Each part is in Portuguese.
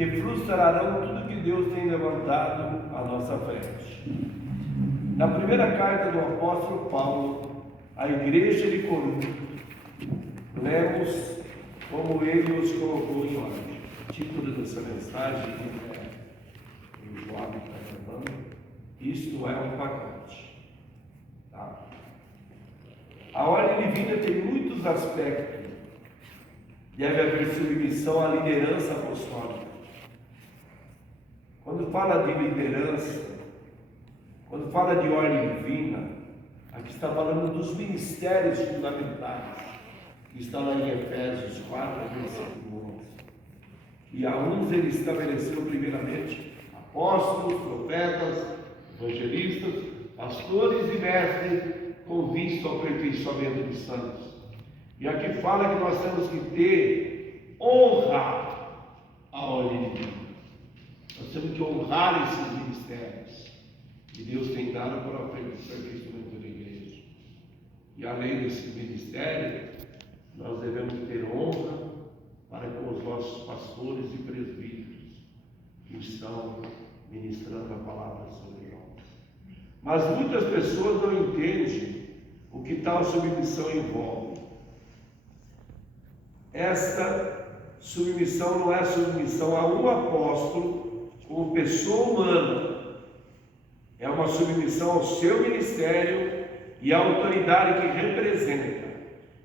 que frustrarão tudo que Deus tem levantado à nossa frente. Na primeira carta do apóstolo Paulo à igreja de Corinto, lemos como ele os colocou em ordem. O título dessa mensagem o Joab está falando, isto é um pacote. Tá? A ordem divina tem muitos aspectos. Deve haver submissão à liderança apostólica. Quando fala de liderança, quando fala de ordem divina, aqui está falando dos ministérios fundamentais, que está lá em Efésios 4, versículo 11. E a uns ele estabeleceu primeiramente apóstolos, profetas, evangelistas, pastores e mestres, com vista ao aperfeiçoamento dos santos. E aqui fala que nós temos que ter honra à ordem divina. Nós temos que honrar esses ministérios que Deus tem dado para o aperfeiçoamento da igreja. E além desse ministério, nós devemos ter honra para com os nossos pastores e presbíteros que estão ministrando a palavra sobre nós. Mas muitas pessoas não entendem o que tal submissão envolve. Esta submissão não é submissão a um apóstolo como pessoa humana, é uma submissão ao seu ministério e à autoridade que representa.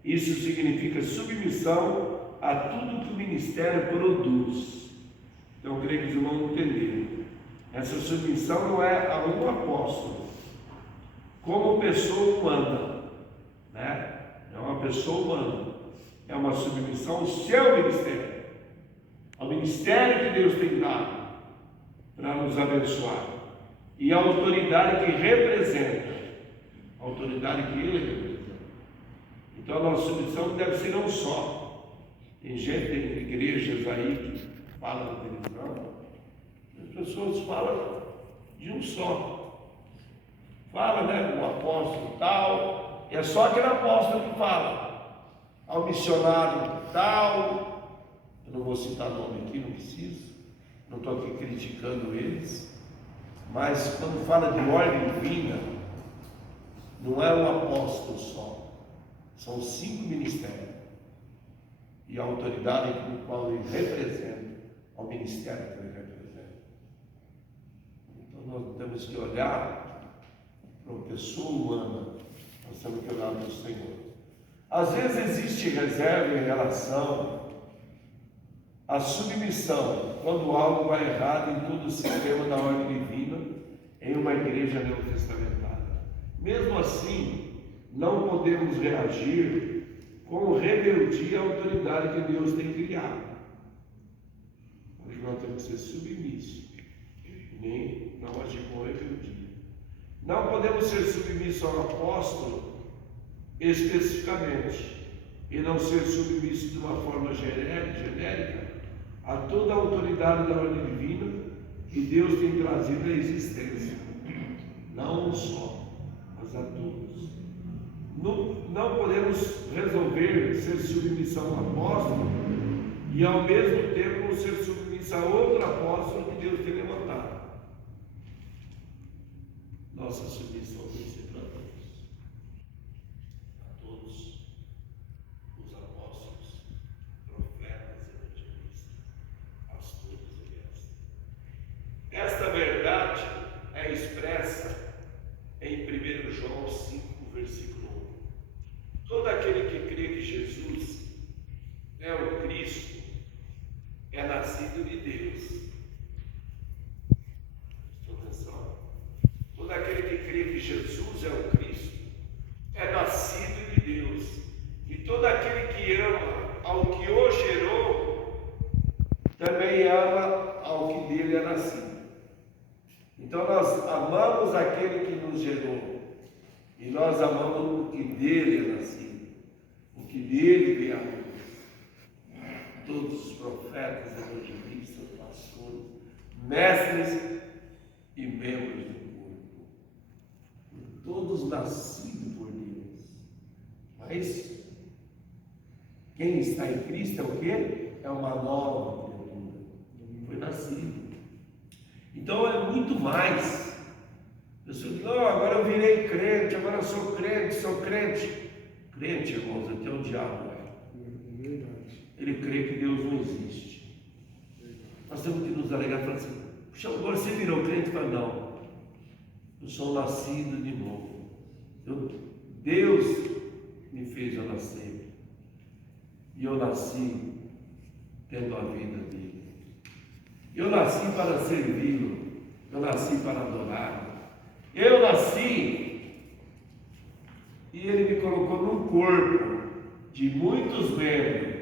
Isso significa submissão a tudo que o ministério produz. Então, eu creio que os irmãos entenderam. Essa submissão não é a um apóstolo como pessoa humana, né? É uma pessoa humana. É uma submissão ao seu ministério, ao ministério que Deus tem dado para nos abençoar, e a autoridade que representa, a autoridade que Ele representa. Então a nossa submissão deve ser não só. Tem gente, tem igrejas aí que falam na televisão, as pessoas falam de um só. Fala, né, o apóstolo tal, é só aquele apóstolo que fala. Ao missionário tal, eu não vou citar nome aqui, não preciso, não estou aqui criticando eles, mas quando fala de ordem divina, não é um apóstolo só, são 5 ministérios, e a autoridade com a qual ele representa, ao ministério que ele representa. Então nós temos que olhar para uma pessoa humana, nós temos que olhar para o Senhor. Às vezes existe reserva em relação à submissão, quando algo vai errado em todo o sistema da ordem divina, em uma igreja neotestamentária. Mesmo assim, não podemos reagir com rebeldia à autoridade que Deus tem criado. Porque nós temos que ser submissos, nem não agir com rebeldia. Não podemos ser submissos ao apóstolo especificamente, e não ser submisso de uma forma genérica a toda a autoridade da ordem divina que Deus tem trazido à existência, não um só, mas a todos. Não podemos resolver ser submissão ao apóstolo e ao mesmo tempo ser submissa a outro apóstolo que Deus tem levantado. Nossa submissão tem que ser para todos os apóstolos, profetas, evangelistas, pastores e mestres. Esta verdade é expressa em 1 João 5, versículo 1. Todo aquele que crê que Jesus é o Cristo é nascido de Deus. Prestou atenção? Todo aquele que crê que Jesus é o Cristo é nascido de Deus. E todo aquele que ama ao que o gerou, também ama ao que dele é nascido. Então nós amamos aquele que nos gerou, e nós amamos o que dele é nascido, o que dele veio a luz. Todos os profetas, evangelistas, pastores, mestres e membros do corpo, todos nascidos por Deus. Mas quem está em Cristo é o quê? É uma nova criatura. Foi nascido. muito mais. A pessoa diz, não, agora eu virei crente, agora eu sou crente, sou crente. Crente, irmãos, até o diabo é. Ele crê que Deus não existe. Nós temos que nos alegrar e falar assim, puxa, agora você virou crente? Fala, não, eu sou nascido de novo. Deus me fez eu nascer. E eu nasci tendo a vida dele. Eu nasci para servi-lo. Eu nasci para adorá-lo. Eu nasci e ele me colocou num corpo de muitos membros.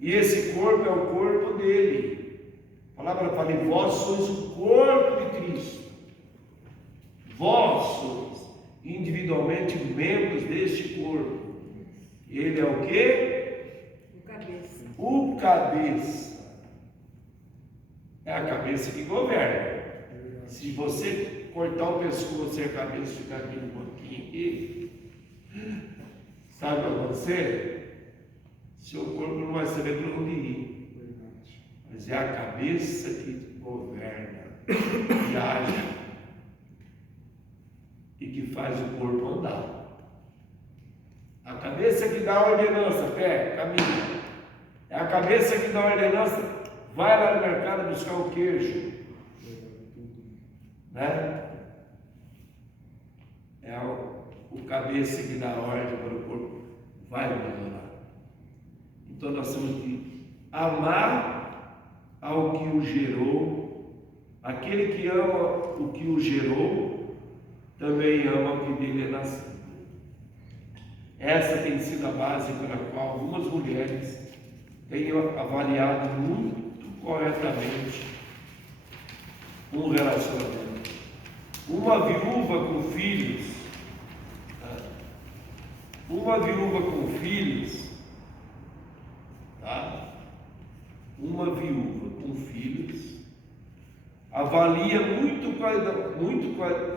E esse corpo é o corpo dele. A palavra fala, e vós sois o corpo de Cristo. Vós sois individualmente membros deste corpo. Ele é o quê? O cabeça. O cabeça. É a cabeça que governa. Se você cortar o pescoço e a cabeça ficar aqui um pouquinho aqui, sabe o que vai acontecer? Seu corpo não vai saber para onde ir. Mas é a cabeça que governa, que age e que faz o corpo andar. A cabeça que dá a ordenança, pé, caminha. É a cabeça que dá a ordenança, vai lá no mercado buscar o queijo. Né? É o cabeça que dá ordem para o corpo, vai melhorar. Então nós temos que amar ao que o gerou. Aquele que ama o que o gerou, também ama o que dele é nascido. Essa tem sido a base pela qual algumas mulheres têm avaliado muito corretamente um relacionamento. Uma viúva com filhos, uma viúva com filhos, tá? Uma viúva com filhos avalia muito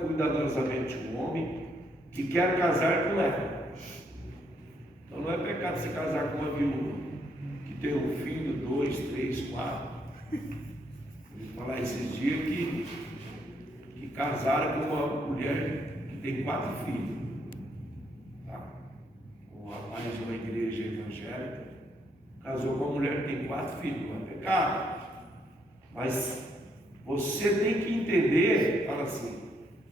cuidadosamente o homem que quer casar com ela. Então não é pecado você casar com uma viúva que tem um filho, 2, 3, 4. Vou falar esses dias que casaram com uma mulher que tem 4 filhos. Tá? Um rapaz de uma igreja evangélica casou com uma mulher que tem 4 filhos. Não é pecado. Mas você tem que entender, fala assim,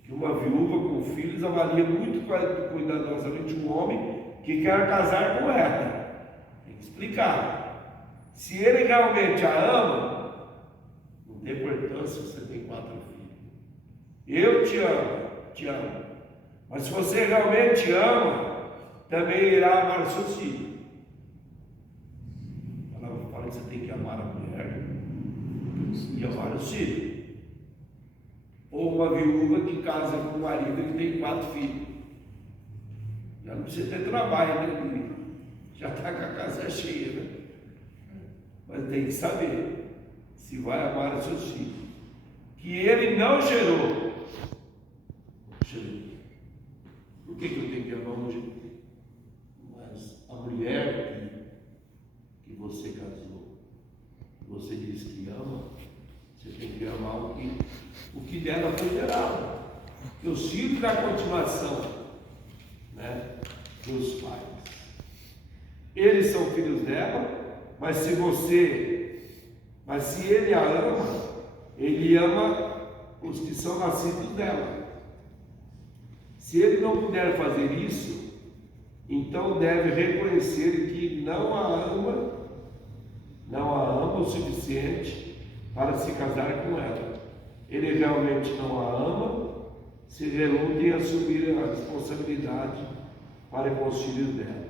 que uma viúva com filhos avalia muito cuidadosamente um homem que quer casar com ela. Tem que explicar. Se ele realmente a ama, não tem importância se você tem 4 filhos. Eu te amo. Mas se você realmente ama, também irá amar os seus filhos. A palavra fala que você tem que amar a mulher e amar os filhos. Ou uma viúva que casa com um marido que tem 4 filhos. Já não precisa ter trabalho, né? Já está com a casa cheia, né? Mas tem que saber se vai amar os seus filhos. Que ele não gerou. Por que eu tenho que amar um jeito? Mas a mulher que você casou, você diz que ama, você tem que amar o que dela foi gerado. Que os filhos da continuação, né, dos pais. Eles são filhos dela, mas se ele a ama, ele ama os que são nascidos dela. Se ele não puder fazer isso, então deve reconhecer que não a ama o suficiente para se casar com ela. Ele realmente não a ama, se reluta em assumir a responsabilidade para com os filhos dela,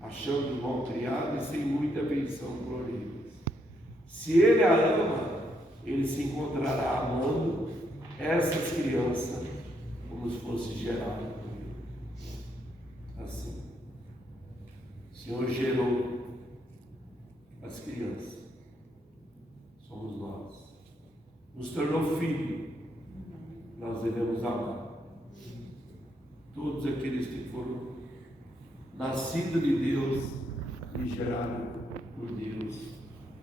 achando mal criado e sem muita afeição por eles. Se ele a ama, ele se encontrará amando essas crianças como se fosse gerado por Deus. Assim, o Senhor gerou as crianças, somos nós, nos tornou filho, nós devemos amar todos aqueles que foram nascidos de Deus e gerados por Deus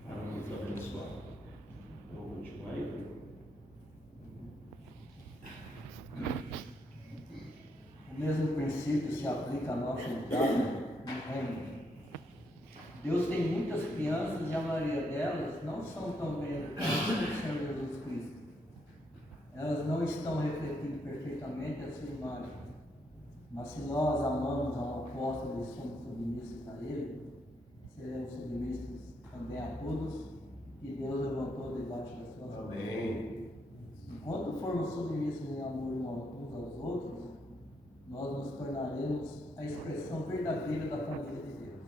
para nos abençoar. Vamos continuar aí? O mesmo princípio se aplica à nossa entrada no reino. Deus tem muitas crianças e a maioria delas não são tão bem educadas como o Senhor Jesus Cristo. Elas não estão refletindo perfeitamente a sua imagem. Mas se nós amamos ao apóstolo e somos submissos a ele, seremos submissos também a todos que Deus levantou debaixo das suas mãos. Amém. Enquanto formos submissos em amor uns aos outros, nós nos tornaremos a expressão verdadeira da família de Deus.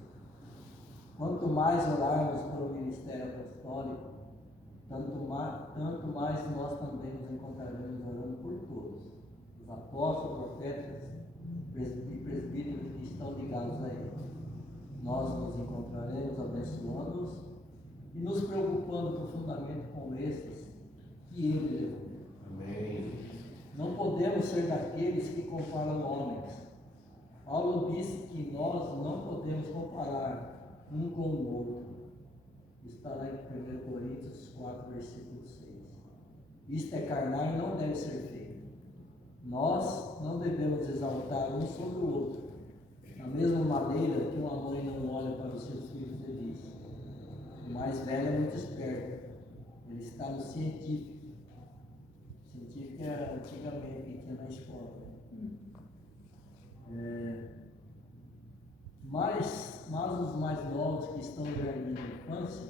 Quanto mais orarmos pelo ministério apostólico, tanto mais nós também nos encontraremos orando por todos, os apóstolos, profetas e presbíteros que estão ligados a ele. Nós nos encontraremos abençoando-os e nos preocupando profundamente com estes que ele levou. Amém. Não podemos ser daqueles que comparam homens. Paulo disse que nós não podemos comparar um com o outro. Está lá em 1 Coríntios 4, versículo 6. Isto é carnal e não deve ser feito. Nós não devemos exaltar um sobre o outro. Da mesma maneira que uma mãe não olha para os seus filhos e diz: o mais velho é muito esperto, ele está no científico. Científico era antigamente que tinha na escola. Mas os mais novos que estão no jardim da infância,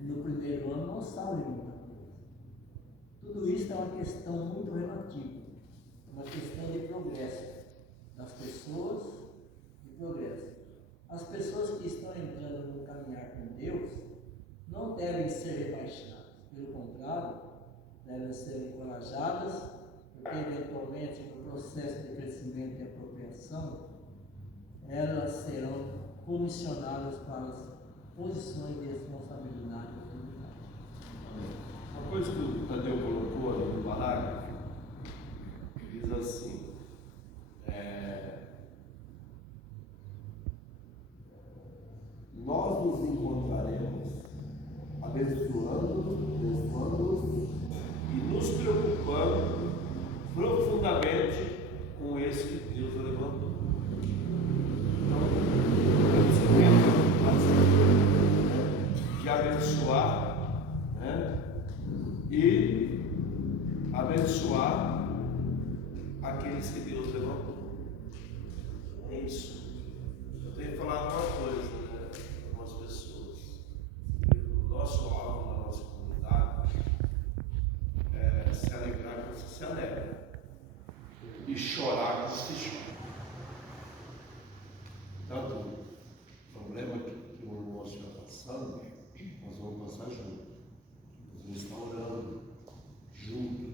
no primeiro ano, não sabem muita coisa. Tudo isso é uma questão muito relativa, uma questão de progresso das pessoas, de progresso. As pessoas que estão entrando no caminhar com Deus não devem ser rebaixadas, pelo contrário, devem ser encorajadas, porque eventualmente no processo de crescimento e apropriação, elas serão comissionadas para as posições de responsabilidade e autoridade. Uma coisa que o Tadeu colocou no parágrafo, diz assim: nós nos encontraremos abençoando-os e nos preocupando profundamente com esse que Deus levantou. De abençoar, né? E abençoar aqueles que Deus levantou. É isso. Eu tenho falado uma coisa, né, com as pessoas. O nosso alvo na nossa comunidade é se alegrar com os que se alegram e chorar com os que choram. Tanto o problema que o irmão está passando, nós vamos passar junto. Nós vamos estar orando junto.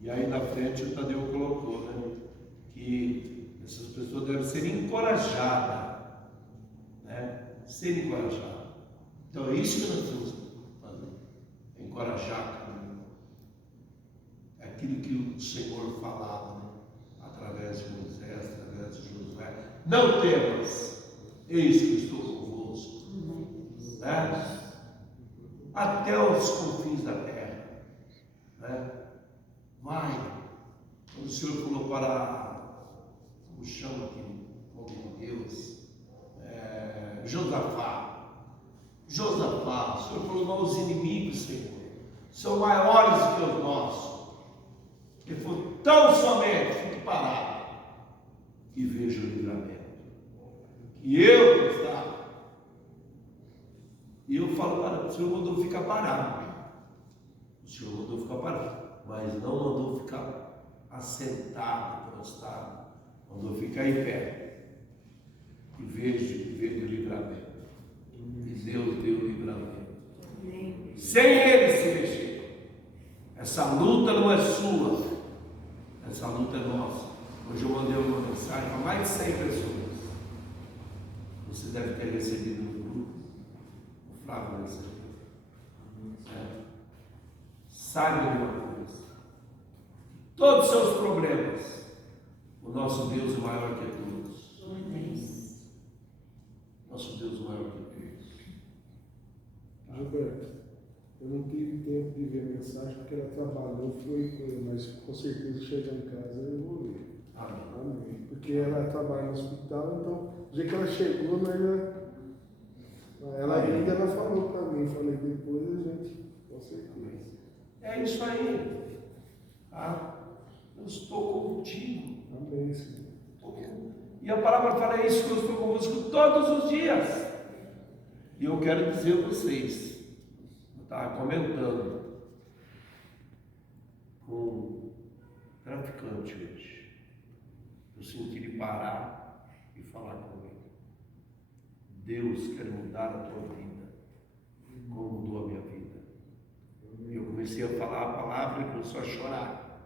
E aí na frente o Tadeu colocou, né, que essas pessoas devem ser encorajadas, né? Ser encorajadas. Então é isso que nós temos que fazer. Encorajar aquilo que o Senhor falava, né? Através de Moisés, através de Josué. Não temas, eis que estou convosco, né? Até os confins da terra, né? Vai. Quando o Senhor falou para, como chama aqui, o nome de Deus, Josafá, o Senhor falou: não, os inimigos, Senhor, são maiores que os nossos. Ele falou: tão somente fique parado e veja o livramento. E eu está. E eu falo para o Senhor mandou ficar parado. O Senhor mandou ficar parado, mas não mandou ficar assentado, prostrado. Mandou ficar em pé. E veja o livramento. E Deus deu o livramento. Sem ele se mexer. Essa luta não é sua. Essa luta é nossa. Hoje eu mandei uma mensagem para mais de 100 pessoas. Você deve ter recebido no grupo. O Flávio recebeu. Saiba de uma coisa: todos os seus problemas, o nosso Deus é maior que todos. Nosso Deus é maior que todos. Gilberto, eu não tive tempo de ver a mensagem porque ela trabalhou, mas com certeza chegar em casa eu vou ler. Amém. Amém. Porque ela trabalha no hospital, então, do dia que ela chegou, nós já... Ela ainda ela falou para mim, falei, depois a gente, com certeza. É isso aí. Tá? Eu estou contigo. Amém, Senhor. E a palavra fala isso, que eu estou convosco todos os dias. E eu quero dizer a vocês, eu estava comentando com um traficante hoje. Eu senti ele parar e falar comigo. Deus quer mudar a tua vida, como mudou a minha vida. E eu comecei a falar a palavra e começou a chorar.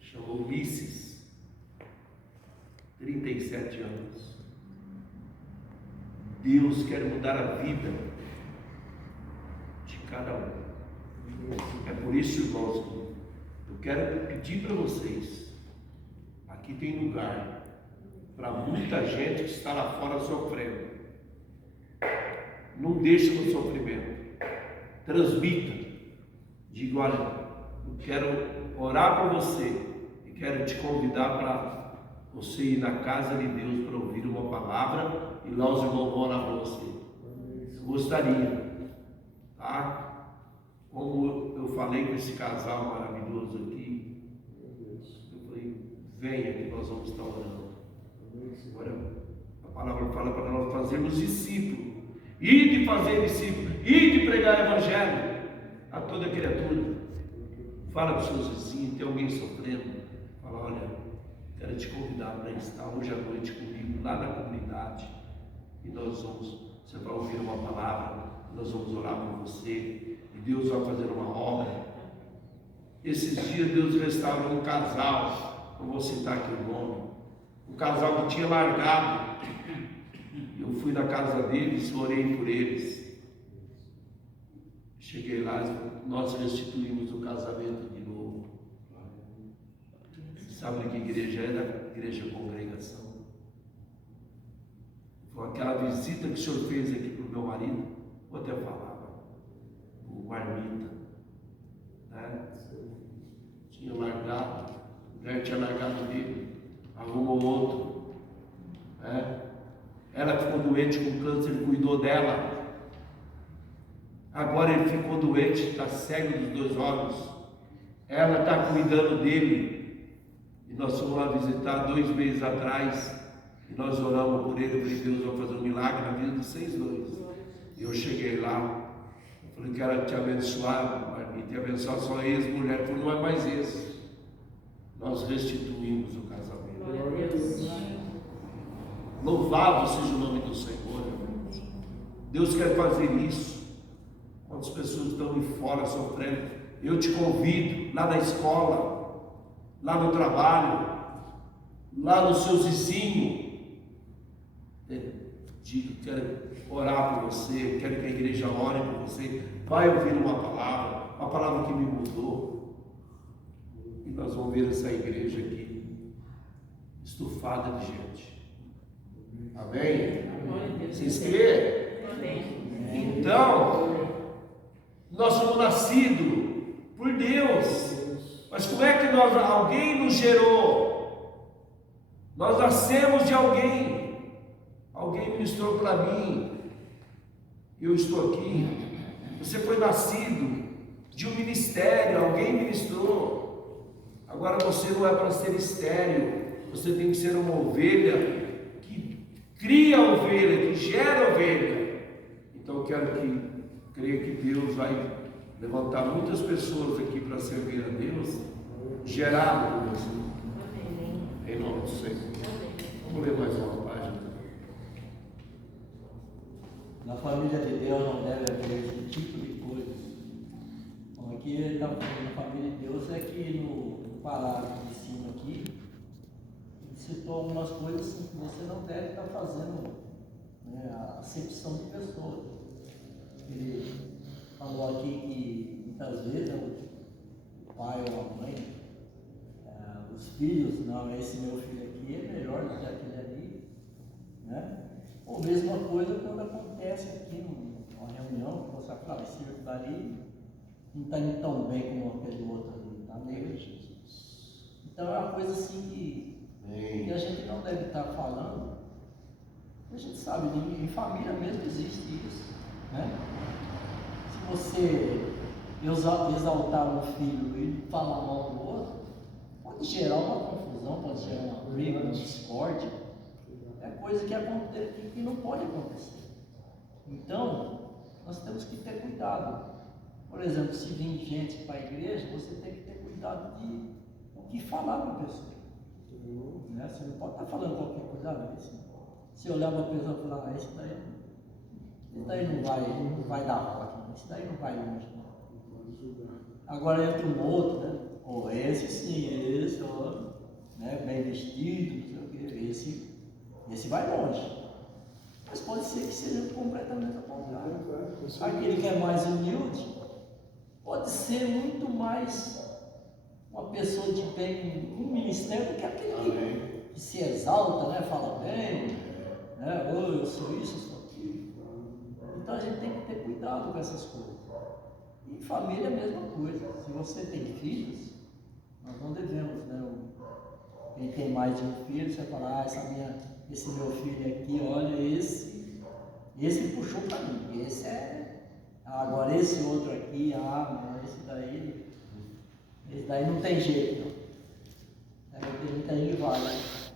Chamou Ulisses, 37 anos. Deus quer mudar a vida de cada um. É por isso, irmãos, eu quero pedir para vocês, aqui tem lugar para muita gente que está lá fora sofrendo. Não deixe no sofrimento. Transmita. Diga, olha, eu quero orar por você e quero te convidar para você ir na casa de Deus para ouvir uma palavra e lá os irmãos vão orar por você. Eu gostaria, tá? Como eu falei com esse casal maravilhoso aqui, eu falei, venha que nós vamos estar orando. Agora, a palavra fala para nós fazermos discípulos. E de fazer discípulos, e de pregar o evangelho a toda criatura. Fala para os seus vizinhos, tem alguém sofrendo, fala, olha, quero te convidar para estar hoje à noite comigo lá na comunidade, e você vai ouvir uma palavra, nós vamos orar por você, e Deus vai fazer uma obra. Esses dias Deus restaurou um casal, não vou citar aqui o nome, um casal que tinha largado. Eu fui na casa deles, orei por eles. Cheguei lá, nós restituímos o casamento de novo. Sabe que igreja era? Igreja Congregação. Foi aquela visita que o senhor fez aqui para o meu marido, eu até falava, o Marmita, né? Tinha largado, a mulher tinha largado dele, arrumou outro, né? Ela ficou doente com câncer, ele cuidou dela. Agora ele ficou doente, está cego dos 2 olhos. Ela está cuidando dele. E nós fomos lá visitar 2 meses atrás. E nós oramos por ele. Eu falei, Deus vai fazer um milagre na vida de vocês dois. E eu cheguei lá. Eu falei, quero te abençoar, e te abençoar só ex-mulher. Ele falou, não é mais esse. Nós restituímos o casamento. Glória a Deus. Louvado seja o nome do Senhor, irmãos. Deus quer fazer isso. Quantas pessoas estão ali fora sofrendo? Eu te convido, lá na escola, lá no trabalho, lá nos seus vizinhos. Digo, quero orar por você, quero que a igreja ore por você. Vai ouvir uma palavra que me mudou. E nós vamos ver essa igreja aqui, estufada de gente. Amém? Vocês creem? Então, nós somos nascidos por Deus. Mas como é que alguém nos gerou? Nós nascemos de alguém. Alguém ministrou para mim. Eu estou aqui. Você foi nascido de um ministério. Alguém ministrou. Agora você não é para ser estéril. Você tem que ser uma ovelha que cria ovelha, que gera ovelha. Então eu creio que Deus vai levantar muitas pessoas aqui para servir a Deus, gerado por você. Em nome do Senhor. Vamos ler mais uma página. Na família de Deus não deve haver esse tipo de coisa. Bom, aqui na família de Deus é que no parágrafo de cima aqui, ele citou algumas coisas assim, que você não deve estar fazendo, né, a acepção de pessoas. Ele falou aqui que muitas vezes o pai ou a mãe, os filhos, não, esse meu filho aqui é melhor do que aquele ali, né? Ou mesma coisa quando acontece aqui numa reunião, você fala, esse filho dali não está indo tão bem como aquele outro ali, está meio. Então é uma coisa assim que E a gente não deve estar falando, a gente sabe, em família mesmo existe isso, né? Se você exaltar um filho e falar mal do outro, pode gerar uma confusão, pode gerar uma briga, uma discórdia. É coisa que não pode acontecer. Então, nós temos que ter cuidado. Por exemplo, se vir gente para a igreja, você tem que ter cuidado de o que falar para a pessoa. Né? Você não pode estar falando qualquer coisa. Se olhar para a pessoa e falar, esse daí não vai dar rock, esse daí não vai longe. Agora entra um outro, né? Ou esse sim, esse, ó, né? Bem vestido, não sei o que, esse vai longe. Mas pode ser que seja completamente ao contrário. Aquele que é mais humilde pode ser muito mais uma pessoa de bem no ministério do que aquele que se exalta, né? Fala bem, né? Oh, eu sou isso, eu sou aquilo. Então a gente tem que ter cuidado com essas coisas. E família é a mesma coisa. Se você tem filhos, nós não devemos, né? Quem tem mais de um filho, você fala, esse meu filho aqui, olha, esse puxou para mim, esse é. Agora esse outro aqui, não, esse daí não tem jeito, não. Tem muita gente que fala,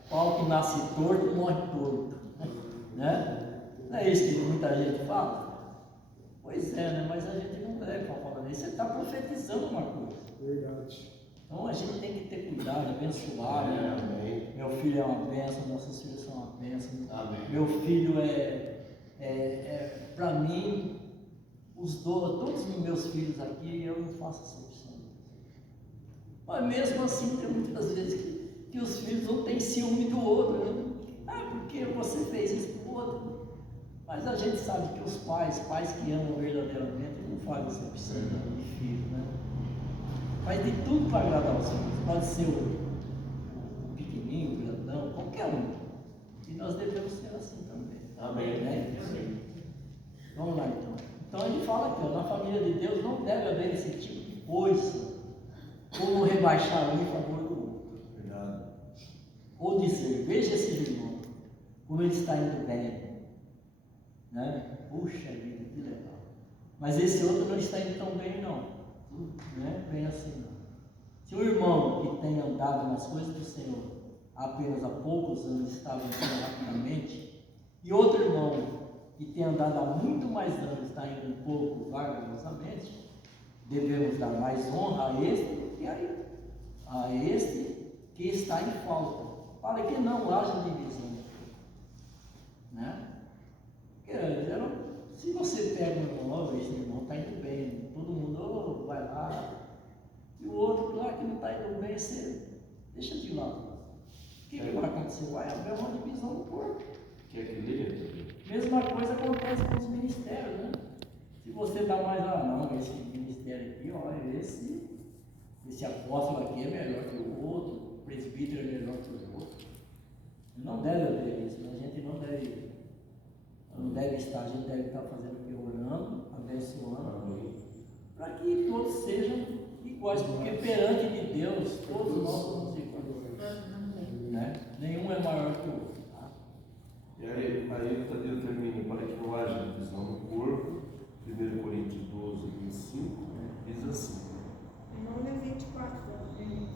pau que nasce torto, morre torto. Né? Não é isso que muita gente fala? Pois é, né? Mas a gente não deve falar disso. Você está profetizando uma coisa. Verdade. Então a gente tem que ter cuidado, abençoar. Né? Meu filho é uma bênção, nossos filhos são uma bênção. Amém. Meu filho para mim, todos os meus filhos aqui, eu não faço exceção. Mas mesmo assim, tem muitas vezes que os filhos não têm ciúme do outro. Né? Porque você fez isso para o outro. Mas a gente sabe que os pais que amam verdadeiramente, não fazem exceção de filho, né? Faz de tudo para agradar os filhos. Pode ser o pequenininho, o grandão, qualquer um. E nós devemos ser assim também. Amém. Né? Amém. Vamos lá então. Então ele fala que na família de Deus não deve haver esse tipo de coisa, como rebaixar um em favor do outro. Verdade. Ou dizer, veja esse irmão, como ele está indo bem. Né? Puxa vida, que legal. Mas esse outro não está indo tão bem, não. Né? Bem assim, não. Se o irmão que tem andado nas coisas do Senhor apenas há poucos anos está avançando rapidamente, e outro irmão que tem andado há muito mais anos está indo um pouco vagarosamente, devemos dar mais honra a este do que a este que está em falta, para que não haja divisão. Né? Se você pega um irmão, esse irmão está indo bem, todo mundo vai lá, e o outro lá que não está indo bem, você deixa de lado. O que vai acontecer? Vai haver uma divisão no corpo. Que equilíbrio. Mesma coisa acontece com os ministérios, né? Se você dá mais, esse ministério aqui, olha, esse apóstolo aqui é melhor que o outro, o presbítero é melhor que o outro. Não deve haver isso, a gente não deve estar, a gente deve estar fazendo o que? Orando, abençoando, para que todos sejam iguais, porque perante de Deus, todos nós somos iguais. Né? Nenhum é maior que o outro. Tá? E aí o Tadeu termina, para que não haja divisão no corpo, 1 Coríntios 12, 25, diz assim. Vamos ler 24 também.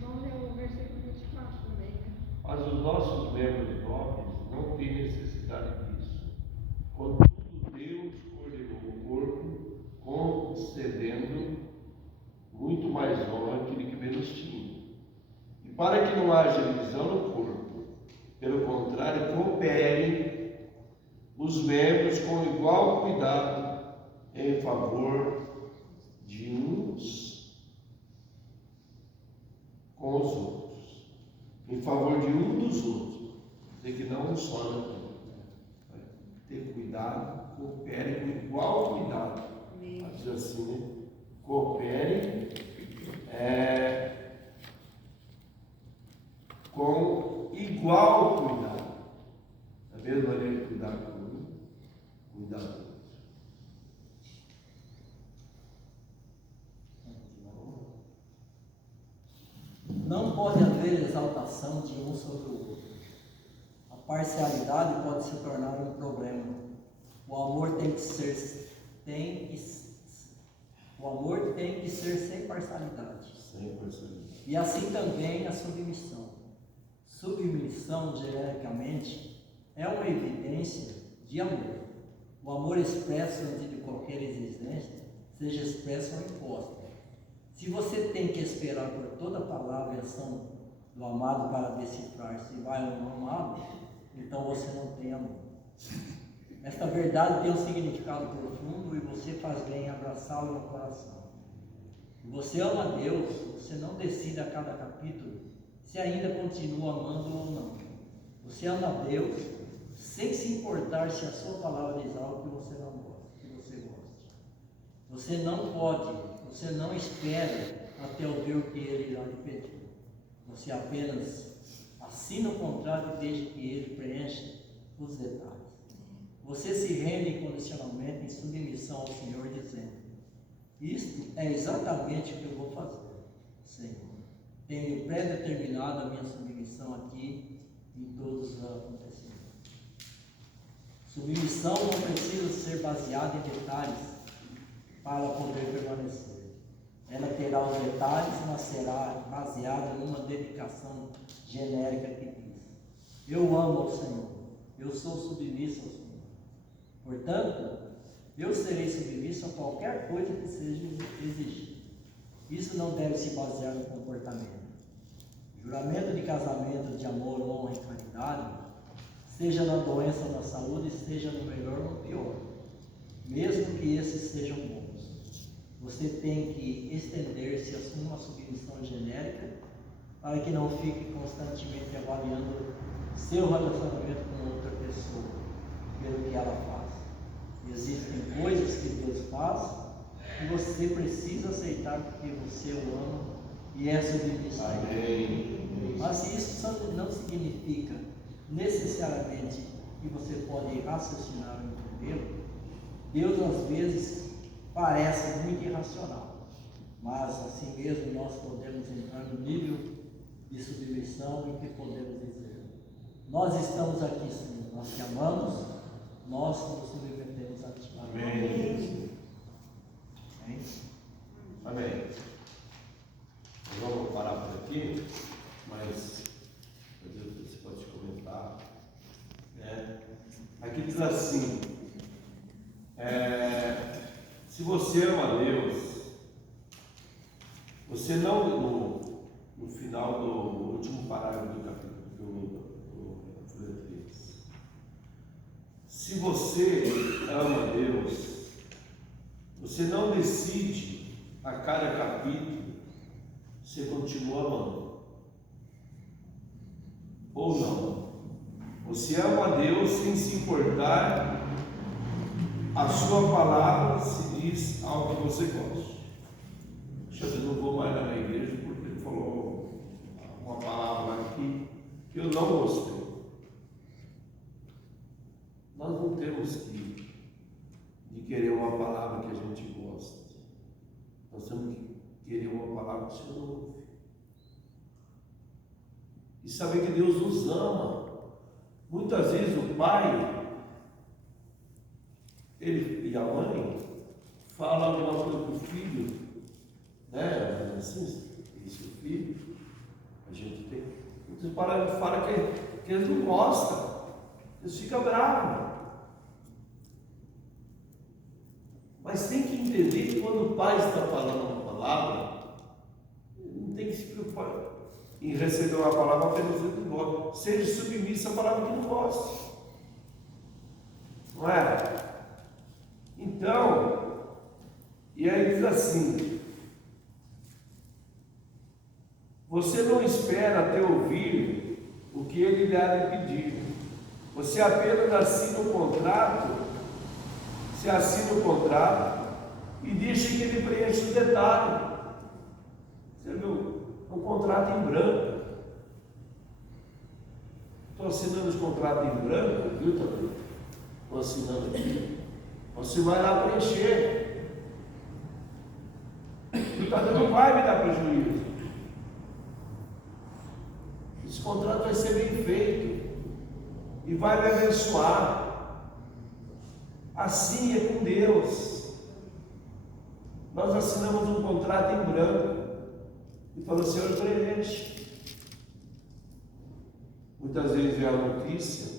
Vamos ler o versículo 24 também. Né? Mas os nossos membros nobres não têm necessidade disso. Contudo, Deus ordenou o corpo, concedendo muito mais honra àquele que menos tinha. E para que não haja divisão no corpo, pelo contrário, cooperem os membros com igual cuidado em favor de uns com os outros, em favor de um dos outros, de que não um só não. Ter cuidado, cooperem com igual cuidado. Diz assim, né? Cooperem com igual cuidado. Da mesma maneira que cuidar com um, cuidar com o outro. Não pode haver exaltação de um sobre o outro. A parcialidade pode se tornar um problema. O amor tem que ser sem parcialidade. E assim também a submissão. Submissão, genericamente, é uma evidência de amor. O amor expresso antes de qualquer exigência, seja expresso ou imposta. Se você tem que esperar por toda palavra e ação do amado para decifrar se vai ou não amado, então você não tem amor. Esta verdade tem um significado profundo e você faz bem em abraçá-lo no coração. Você ama a Deus, você não decide a cada capítulo se ainda continua amando ou não. Você ama a Deus sem se importar se a sua palavra diz algo que você não gosta, que você goste. Você não espera até ouvir o que Ele irá lhe pedir. Você apenas assina o contrato e deixa que Ele preencha os detalhes. Você se rende incondicionalmente em submissão ao Senhor, dizendo: isto é exatamente o que eu vou fazer, Senhor. Tenho pré-determinado a minha submissão aqui em todos os acontecimentos. Submissão não precisa ser baseada em detalhes para poder permanecer. Ela terá os detalhes, mas será baseada numa dedicação genérica que diz: eu amo ao Senhor, eu sou submisso ao Senhor. Portanto, eu serei submisso a qualquer coisa que seja exigida. Isso não deve se basear no comportamento. Juramento de casamento, de amor, honra e caridade, seja na doença ou na saúde, seja no melhor ou no pior, mesmo que esses sejam bons. Você tem que estender-se a uma submissão genérica para que não fique constantemente avaliando seu relacionamento com outra pessoa pelo que ela faz. Existem coisas que Deus faz e você precisa aceitar porque você o ama e é submisso. Mas isso não significa necessariamente que você pode raciocinar ou entender. Deus às vezes parece muito irracional, mas assim mesmo nós podemos entrar no nível de submissão em que podemos dizer: nós estamos aqui, Senhor, nós te amamos, nós nos submetemos a ti. Amém. Amém. Amém. Vamos parar por aqui, mas você pode comentar. Aqui diz assim: se você ama a Deus, você não, no final do último parágrafo do capítulo do 3, se você ama a Deus, você não decide a cada capítulo se continua amando ou não. Você ama a Deus sem se importar a sua palavra se diz algo que você gosta. Eu não vou mais na igreja porque ele falou uma palavra aqui que eu não gostei. Nós não temos que querer uma palavra que a gente gosta. Nós temos que querer uma palavra que o Senhor não ouve. E saber que Deus nos ama. Muitas vezes o pai e a mãe falam alguma coisa para o filho, né? Assim, esse filho, a gente tem. Você fala que eles não gostam, eles ficam bravos. Mas tem que entender que quando o pai está falando uma palavra, ele não tem que se preocupar em receber uma palavra apenas que não gosta. Seja submisso à palavra que não gosta. Não é? Então, e aí diz assim: você não espera até ouvir o que ele lhe pedir. Você apenas assina o contrato, e deixa que ele preencha o detalhe. Você viu? É um contrato em branco. Estou assinando esse contrato em branco, viu, também? Estou assinando aqui. Você vai lá preencher. O computador não vai me dar prejuízo. Esse contrato vai ser bem feito e vai me abençoar. Assim é com Deus. Nós assinamos um contrato em branco e falou: Senhor, preenche. Muitas vezes é a notícia,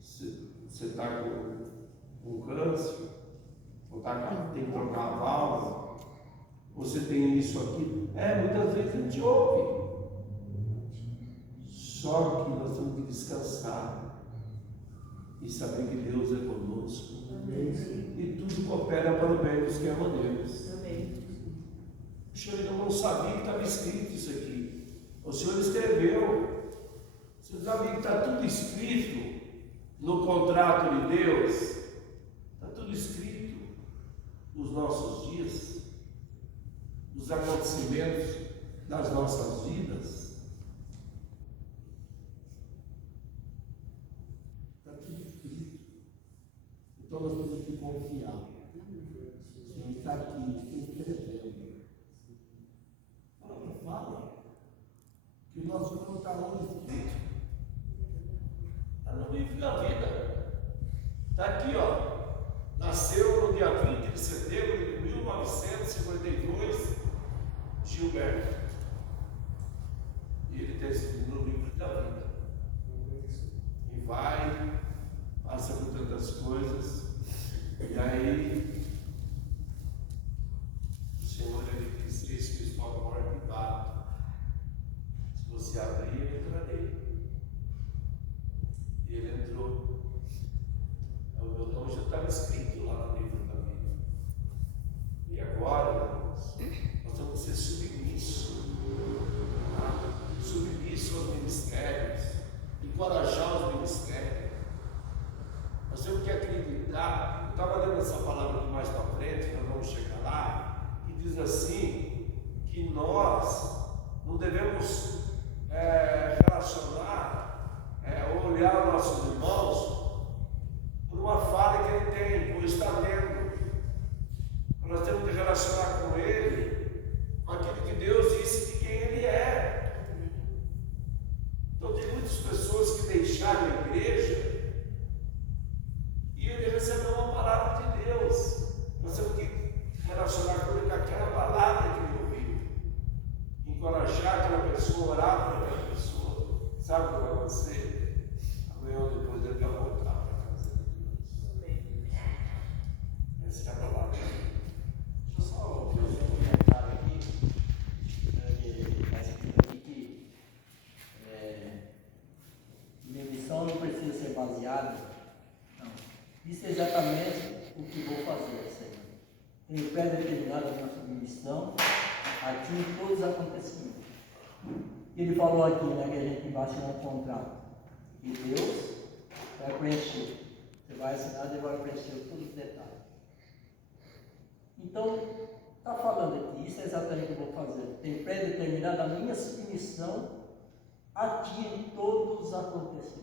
você está com câncer, ou tem que trocar a válvula, você tem isso aqui. Muitas vezes a gente ouve. Só que nós temos que descansar e saber que Deus é conosco. E tudo coopera para o bem dos que amam Deus. Puxa, eu não sabia que estava escrito isso aqui. O Senhor escreveu. Você sabia que está tudo escrito no contrato de Deus? Está tudo escrito nos nossos dias, nos acontecimentos das nossas vidas. Está tudo escrito. Então nós temos que confiar. O Senhor está aqui, escrevendo. A palavra fala que o nosso nome está lá escrito. Está no livro da vida. Está aqui, ó. Nasceu no dia 20 de setembro de 1952, Gilberto. E ele está escrito no livro da vida. E vai, passa por tantas coisas. E aí, o Senhor, ele diz: eis que estou à porta e bato. Se você abrir, eu entrarei. E ele entrou. O meu nome já estava escrito lá no livro da vida. E agora, irmãos, nós temos que ser submissos. Submissos aos ministérios. Encorajar os ministérios. Nós temos que acreditar. Eu estava lendo essa palavra aqui mais para frente, nós vamos chegar lá, que diz assim, que nós não devemos relacionar, olhar os nossos irmãos por uma falha que ele tem, por estar vendo. Nós temos que relacionar com ele, com aquilo que Deus disse de quem ele é. Então tem muitas pessoas que deixaram a igreja e ele recebeu uma palavra de Deus. Nós temos que relacionar com ele com aquela palavra que ele ouviu, encorajar aquela pessoa, orar por aquela pessoa. Sabe o que vai acontecer? Amanhã ou depois ele vai voltar para a casa de Deus. Essa é a palavra. Deixa eu só fazer um comentário aqui. Está escrito aqui que minha missão não precisa ser baseada. Não. Isso é exatamente o que vou fazer, Senhor. Tenho pré-determinado a minha submissão aqui em todos os acontecimentos. Ele falou aqui, né, que a gente vai assinar um contrato. E Deus vai preencher. Você vai assinar e vai preencher todos os detalhes. Então, está falando aqui, isso é exatamente o que eu vou fazer. Tenho pré-determinado a minha submissão a ti em todos os acontecimentos.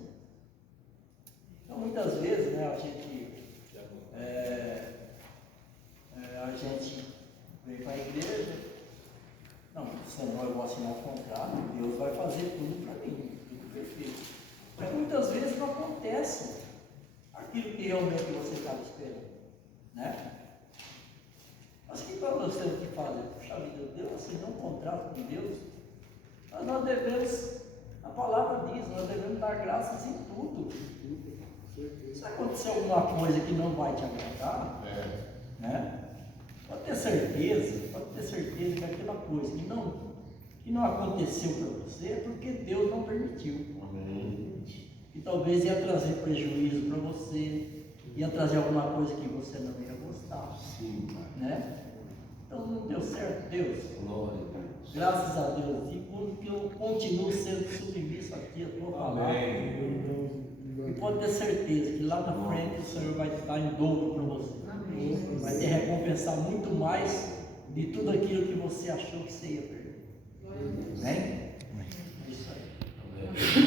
Então, muitas vezes, né, a gente vem para a igreja, não, Senhor, eu vou assinar um contrato, Deus vai fazer tudo para mim, tudo perfeito. Mas muitas vezes não acontece aquilo que realmente você estava esperando, né? Mas o que nós temos que fazer? Puxa vida, Deus assinou um contrato com Deus, mas nós devemos, a palavra diz, nós devemos dar graças em tudo. Se acontecer alguma coisa que não vai te agradar, né? Pode ter certeza que aquela coisa que não aconteceu para você é porque Deus não permitiu. Amém. Que talvez ia trazer prejuízo para você, ia trazer alguma coisa que você não ia gostar. Sim, né? Então não deu certo, Deus. Glória a Deus. Graças a Deus. E porque eu continuo sendo submisso aqui, a tua palavra. E pode ter certeza que lá na frente o Senhor vai dar em dobro para você. Amém. Vai te recompensar muito mais de tudo aquilo que você achou que você ia perder. Amém? É isso aí. Amém.